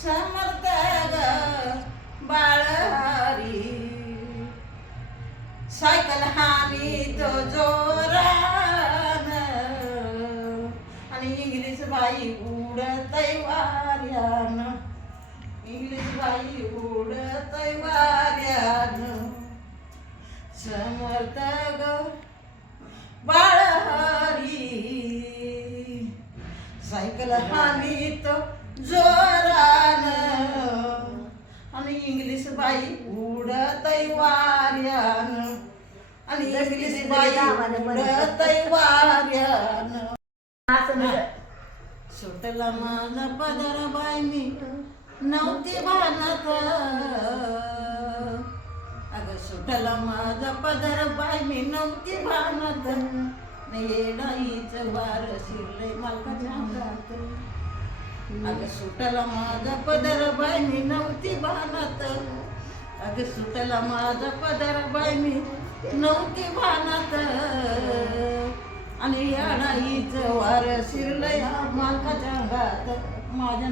समर्थ ग बाळहरी सायकल हानी तो जोरान आणि इंग्लिश बाई उडतय वाऱ्यान इंग्लिश बाई उडतय वाऱ्यान समर्थ ग बाळहरी सायकल हानी तो जोरान आणि इंग्लिश बाई उडतय वाऱ्यान आणि इंग्लिश बाई उडतय वाऱ्यान सुटला माझा पदर बाई मी नव्हती भानत अगं सुटला माझा पदर बाई मी नव्हती भानत येडाईचं वार शिरलंय मालकाच्या अंगात अगं सुटला माझा पदर बाई मी नव्हती भानत अगं सुटला माझा पदर बाई मी नव्हती भानत आणि येडाईचं वार शिरलंय मालकाच्या अंगात माझ्या